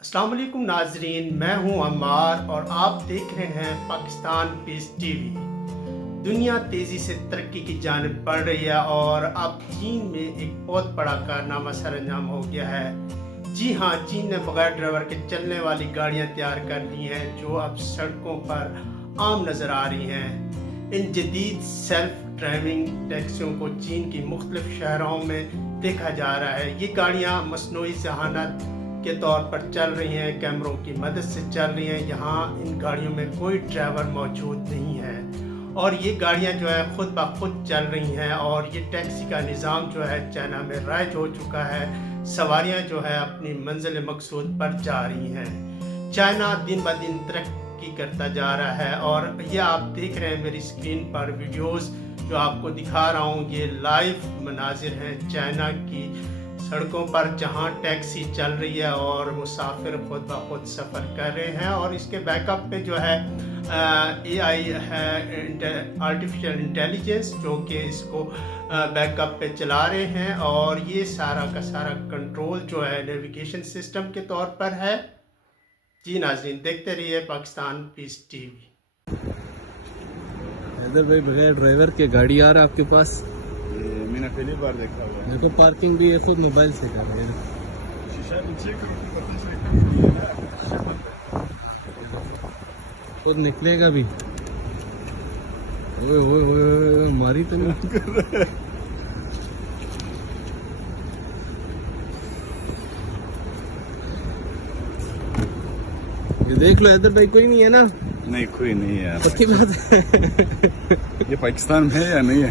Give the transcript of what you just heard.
السلام علیکم ناظرین، میں ہوں عمار اور آپ دیکھ رہے ہیں پاکستان پیس ٹی وی۔ دنیا تیزی سے ترقی کی جانب بڑھ رہی ہے اور اب چین میں ایک بہت بڑا کارنامہ سر انجام ہو گیا ہے۔ جی ہاں، چین نے بغیر ڈرائیور کے چلنے والی گاڑیاں تیار کر لی ہیں جو اب سڑکوں پر عام نظر آ رہی ہیں۔ ان جدید سیلف ڈرائیونگ ٹیکسیوں کو چین کی مختلف شہروں میں دیکھا جا رہا ہے۔ یہ گاڑیاں مصنوعی ذہانت کے طور پر چل رہی ہیں، کیمروں کی مدد سے چل رہی ہیں۔ یہاں ان گاڑیوں میں کوئی ڈرائیور موجود نہیں ہے اور یہ گاڑیاں جو ہے خود بخود چل رہی ہیں اور یہ ٹیکسی کا نظام جو ہے چائنا میں رائج ہو چکا ہے۔ سواریاں جو ہے اپنی منزل مقصود پر جا رہی ہیں۔ چائنا دن بہ دن ترقی کرتا جا رہا ہے اور یہ آپ دیکھ رہے ہیں میری اسکرین پر ویڈیوز جو آپ کو دکھا رہا ہوں، یہ لائیو مناظر ہیں چائنا کی سڑکوں پر جہاں ٹیکسی چل رہی ہے اور مسافر خود بخود سفر کر رہے ہیں۔ اور اس کے بیک اپ پہ جو ہے اے آئی ہے، آرٹیفیشل انٹیلیجنس، جو کہ اس کو بیک اپ پہ چلا رہے ہیں اور یہ سارا کا سارا کنٹرول جو ہے نیویگیشن سسٹم کے طور پر ہے۔ جی ناظرین، دیکھتے رہیے پاکستان پیس ٹی وی۔ حیدر بھائی، بغیر ڈرائیور کے گاڑی آ رہا آپ کے پاس؟ میں نے پہلی بار دیکھا ہوا ہے۔ میں تو پارکنگ بھی یہ خود موبائل سے کر رہے ہیں۔ شیشہ نیچے کرو، پتہ سے خود نکلے گا بھی۔ اوئے اوئے اوئے، ہماری تو نہیں۔ یہ دیکھ لو حیدر بھائی، کوئی نہیں ہے نا؟ نہیں، کوئی نہیں ہے۔ پکی بات ہے۔ یہ پاکستان میں ہے یا نہیں ہے؟